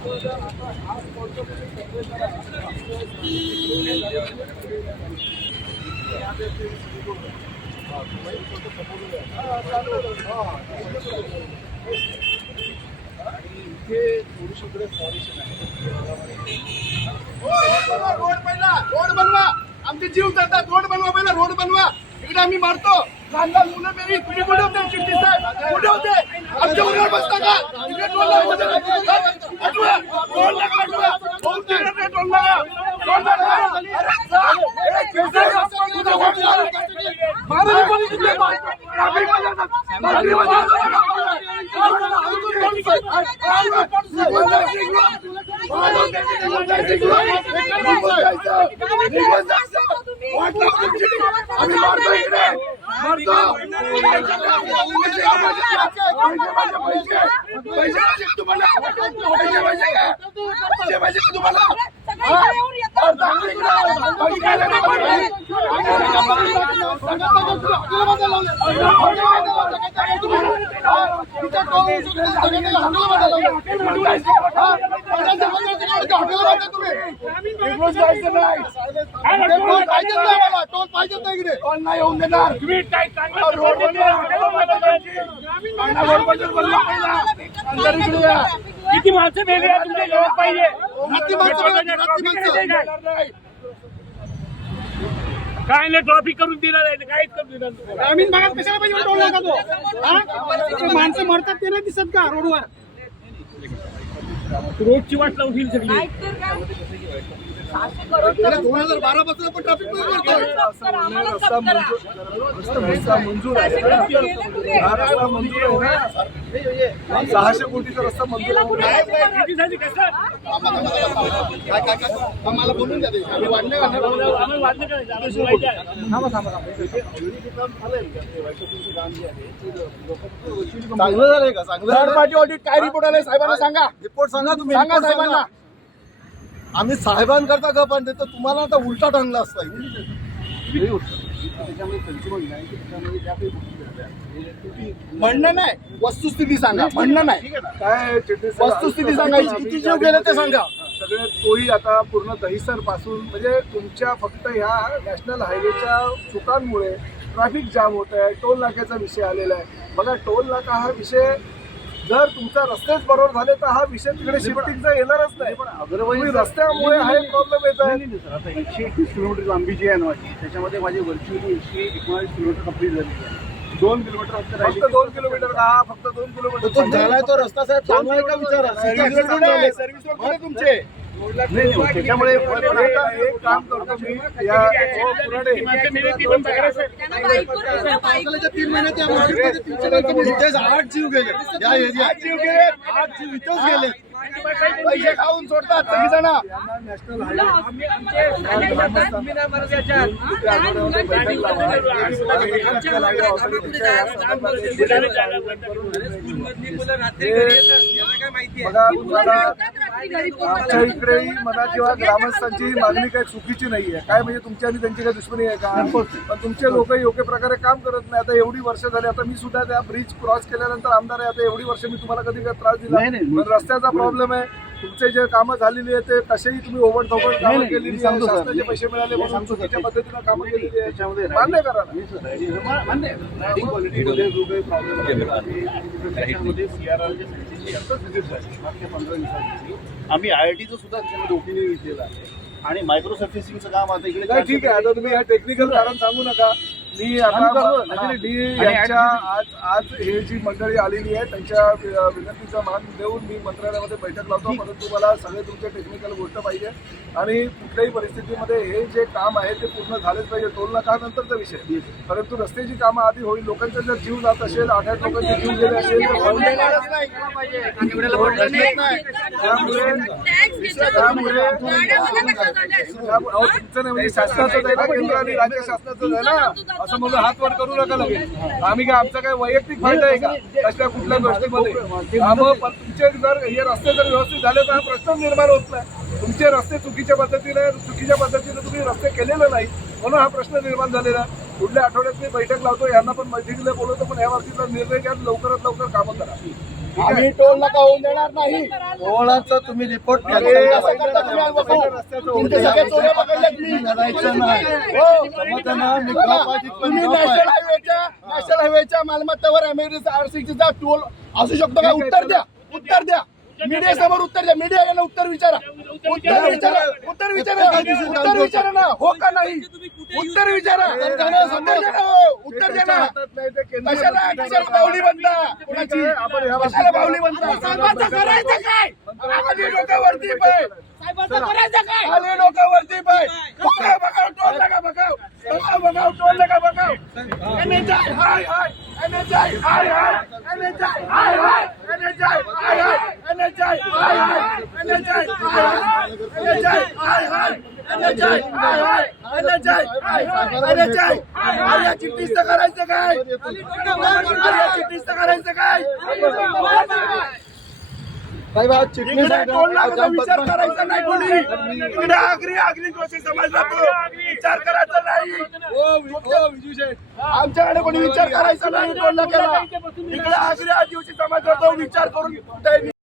Road बनवा road बनवा. आमचे जीव जातात रोड बनवा पहिला रोड बनवा. इकडे आम्ही मारतो. लहान लहान मुलं मेरी पिढी कुठे होते चिठ्ठी साहेब कुठे होते आमच्या उन्हावर बसता का इकडे टोल लावा. हटवा. टोल लावा, हटवा. टोल तिकडे नाही, टोल लावा. टोल लावा. अरे, जा. ए, केसरी आपण तुझं वोट लावा. मारायला कोणी तिकडे पाय. ट्रॅफिकमध्ये जातात. ट्रॅफिकमध्ये आम्ही मारतो इकडे मारतो पैसे तुम्हाला पैसे पाहिजे का पैसे पाहिजे का तुम्हाला. हा? इकडं. पैसे घ्यायला नाही नाही होऊन देणार तुम्ही काय चांगलं रोड बनवा. चांगला रोड बनवा, बनवा पहिला. नंतर इकडे या. किती माणसं वेगळे तुमच्या जवळ पाहिजे? रात्री माणसं बघा, रात्री माणसं. काय नाही ट्रॉफिक करून दिलं नाही काहीच करून दिलं नाही. ग्रामीण भागात कशाला पाहिजे टोल नाका तो हा? ते माणसं मरतात ते नाही दिसत का रोडवर? रोडची वाट लावून ठेवली सगळी दोन हजार बारा पासून आपण ट्रॅफिक रस्ता. मंजूर आहे. सहाशे करोड गेले कुठे? हा रस्ता मंजूर आहे. ना सहाशे कोटीचा रस्ता मंजूर बोलून द्या. चांगलं झालंय का? चांगलं थर्ड पार्टी ऑडिट काय रिपोर्ट आलाय साहेबांना सांगा. रिपोर्ट सांगा तुम्ही. सांगा साहेबांना. आम्ही साहेबांकरता गप आणते तर तुम्हाला आता उलटा टांगला असता म्हणणं नाही वस्तुस्थिती सांगा म्हणणं नाही. काय वस्तुस्थिती सांगायची किती जीव गेले ते सांगा. सगळे तोही आता पूर्ण दहिसरपासून म्हणजे तुमच्या फक्त ह्या नॅशनल हायवेच्या चुकांमुळे ट्रॅफिक जाम होत आहे टोल नाक्याचा विषय आलेला आहे. बघा टोल नाका हा विषय जर तुमचा रस्तेच बरोबर झाले तर हा विषय तिकडे शिफ्टिंगचा येणारच नाही. तुम्ही रस्त्यामुळे हा एक प्रॉब्लेम येत आहे. आता एकशे एकवीस किलोमीटर लांबी जी आहे ना माझी त्याच्यामध्ये माझी व्हर्च्युअली एकशे एकोणावीस किलोमीटर कंप्लीट झालेली आहे. दोन किलोमीटर फक्त दोन किलोमीटर का? फक्त दोन किलोमीटर तो झालाय तो रस्ता साहेब चांगला आहे का विचारा. सर्व्हिस तुमचे? नाही, त्याच्यामुळे काम करतो मी. या तीन महिन्यात आठ जीव गेले. या एरियात. आठ जीव गेले. आठ जीव इथंच गेले. पैसे खाऊन सोडतात सगळीजण. यांना नॅशनल हायवे हा, आमच्या मला किंवा ग्रामस्थांची मागणी काही चुकीची नाहीये. काय म्हणजे तुमची आणि त्यांची काही दुश्मनी आहे का? पण तुमचे लोक योग्य प्रकारे काम करत नाही. आता एवढी वर्ष झाली आता मी सुद्धा त्या ब्रिज क्रॉस केल्यानंतर आमदार आहे. आता एवढी वर्ष मी तुम्हाला कधी काही त्रास दिला नाही, नाही, रस्त्याचा प्रॉब्लेम आहे. तुमचे जे कामं झालेली आहे ते कसेही तुम्ही ओव्हर धोबड कामं केलेली आहे. शासनाचे पैसे मिळाले म्हणून. चुकीच्या पद्धतीनं कामं केलेली त्याच्यामध्ये आहे मान्य करा. आम्ही आय आय टीचं सुद्धा त्याच्यामध्ये ओपिनियन घेतलेलं आहे. आणि मायक्रो सर्फेसिंगचं काम आता इकडे ठीक आहे. आता तुम्ही टेक्निकल कारण सांगू नका. मी आता मी यांच्या आज आज हे जी मंडळी आलेली आहे त्यांच्या विनंतीचा मान देऊन मी मंत्रालयामध्ये बैठक लावतो परंतु मला सगळे तुमचे टेक्निकल गोष्ट पाहिजे. आणि कुठल्याही परिस्थितीमध्ये हे जे काम आहे ते पूर्ण झालेच पाहिजे. टोल नाका नंतरचा विषय. परंतु रस्त्याची कामं आधी होईल. लोकांचा जर जीव जात असेल आठ आठ लोकांचे जीव गेले असेल तर. त्यामुळे शासनाचं आहे ना केंद्र आणि राज्य शासनाचं आहे ना असं म्हणून हात वर करू नका लगेच. आम्ही काय आमचा काय वैयक्तिक फायदा आहे का? कसल्या कुठल्या गोष्टीमध्ये त्यामुळे तुमचे जर हे रस्ते जर व्यवस्थित झाले तर हा प्रश्न निर्माण होत नाही तुमचे रस्ते चुकीच्या पद्धतीने चुकीच्या पद्धतीने तुम्ही रस्ते केलेले नाही. म्हणून हा प्रश्न निर्माण झालेला पुढल्या आठवड्यात मी बैठक लावतो यांना पण बैठकीला बोलवतो पण या बाबतीतला निर्णय घ्या लवकरात लवकर कामं करा आम्ही टोल नका होऊन देणार नाही. टोळाचा तुम्ही रिपोर्ट तुम्ही नॅशनल हायवेच्या नॅशनल हायवेच्या मालमत्तेवर टोल असू शकतो का? उत्तर द्या. उत्तर द्या. मीडिया समोर उत्तर द्या. मीडिया यांना उत्तर विचारा. उत्तर विचारा. उत्तर विचारा. उत्तर विचारा ना. हो का नाही? उत्तर विचारा. उत्तर द्या ना. उत्तर द्या ना हातात नाही ते केंद्रीय कशाला कशाला बावली बनता? कुणाची? कशाला बावली बनता? साहेबाचं करायचं काय? आधी डोक्यावरती पाय साहेबाचं करायचं काय? आधी डोक्यावरती पाय बघा बघा टोल नका बघा. बघा बघा टोल नका बघा. हाय हाय. हाय हाय. एनएचआय हाय हाय. एनएचआय हाय हाय एनएचआय हाय. करायचं काय करायचं काय विचार करायचा नाही कोणी. इकडे आगरी आगरी दोषी विचार करायचा नाही. आमच्याकडे कोणी विचार करायचा नाही केला. इकडे आगरी आदिवासी समाज राहतो विचार करून